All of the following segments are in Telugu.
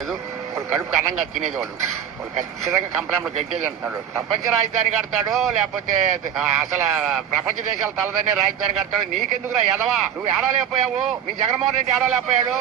లేదు. వాడు కడుపు అన్నంగా తినేది వాడు ఖచ్చితంగా కంప్లైంట్ గట్టేది అంటున్నాడు. ప్రపంచ రాజధాని కడతాడో లేకపోతే అసలు ప్రపంచ దేశాల తలదన్నే రాజధాని కడతాడు. నీకెందుకురా ఎదవా? నువ్వు ఏడవలేకపోయావు, మీ జగన్మోహన్ రెడ్డి ఏడవలేకపోయాడు.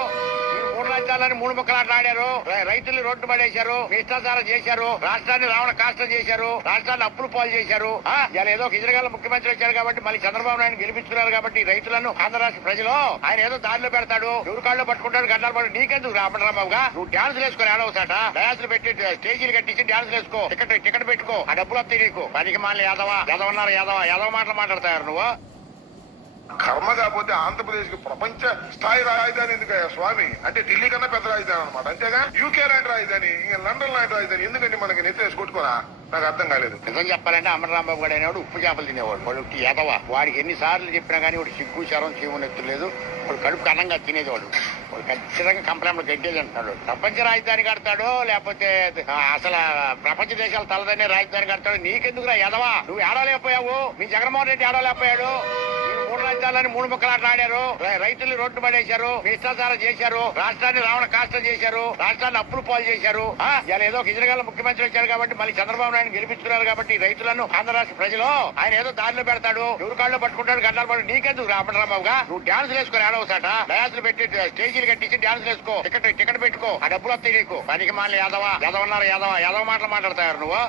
మూడు రాజ్యాలని మూడు ముక్కలాట్లు ఆడారు, రైతులు రోడ్డు పడేశారు, మీ ఇష్టాచారం చేశారు, రాష్ట్రాన్ని రావణ కాష్టం చేశారు, రాష్ట్రాన్ని అప్పులు పాలు చేశారు. ఇలా ఏదో కిజరగాల ముఖ్యమంత్రి వచ్చారు కాబట్టి మళ్ళీ చంద్రబాబు నాయుడు గెలిపించుకున్నారు కాబట్టి రైతులను ఆంధ్ర రాష్ట్ర ప్రజలు ఆయన ఏదో దారిలో పెడతాడు, ఎవరు కాళ్ళు పట్టుకుంటాడు, గడ్డలు పడు. నీకెందుకు రామరాబాబుగా నువ్వు డాన్సులు వేసుకొని ఏడవసాట, డయాన్సులు పెట్టి స్టేజీలు కట్టించి డాన్సులు వేసుకో, టికెట్ పెట్టుకో, ఆ డబ్బులు వస్తాయి నీకు. పనికి మాలి యాదవన్నారు యాదవ మాటలు మాట్లాడతారు నువ్వు. కర్మ కాకపోతే ఆంధ్రప్రదేశ్ కి ప్రపంచ స్థాయి రాజధాని ఎందుకయ్యా స్వామి? అంటే ఢిల్లీ కన్నా పెద్ద రాజధాని అనమాట, అంతేగా? యూకే లాంటి రాజధాని, ఇంకా లండన్ లాంటి రాజధాని ఎందుకంటే మనకి నెత్తేసి కొట్టుకోరా? నాకు అర్థం కాలేదు. నిజం చెప్పాలంటే అమరరాంబాబు గారు అనేవాడు ఉప్పు చేపలు తినేవాడు. వాడు ఎదవ. వాడికి ఎన్నిసార్లు చెప్పినా కానీ వాడు సిగ్గు శరం చీమునెత్తలేదు. వాడు కడుపు అన్నంగా తినేది వాడు ఖచ్చితంగా కంప్లైంట్ గట్టేది అంటున్నాడు. ప్రపంచ రాజధాని కడతాడో లేకపోతే అసలు ప్రపంచ దేశాల తలదన్నే రాజధాని కడతాడు. నీకెందుకురా ఎదవా? నువ్వు ఏడవలేకపోయావు, మీ జగన్మోహన్ రెడ్డి ఏడవలేకపోయాడు. మూడు రాజ్యాలని మూడు ముక్కలాట్లు ఆడారు, రైతులు రోడ్డు పడేశారు, మీ ఇష్టాచారం చేశారు, రాష్ట్రాన్ని రావణ కాష్టం చేశారు, రాష్ట్రాన్ని అప్పులు పాలు చేశారు. ఇలా ఏదో కిజరగాల ముఖ్యమంత్రి వచ్చారు కాబట్టి మళ్ళీ చంద్రబాబు నాయుడు గెలిపించుకున్నారు కాబట్టి రైతులను ఆంధ్ర రాష్ట్ర ప్రజలు ఆయన ఏదో దారిలో పెడతాడు, ఎవరు కాళ్ళు పట్టుకుంటాడు, గడ్డలు పడు. నీకెందుకు రామరాబాబుగా నువ్వు డాన్సులు వేసుకొని ఏడవసాట, డయాన్సులు పెట్టి స్టేజీలు కట్టించి డాన్సులు వేసుకో, టికెట్ పెట్టుకో, ఆ డబ్బులు వస్తాయి నీకు. పనికి మాలి యాదవ మాటలు మాట్లాడతారు నువ్వు.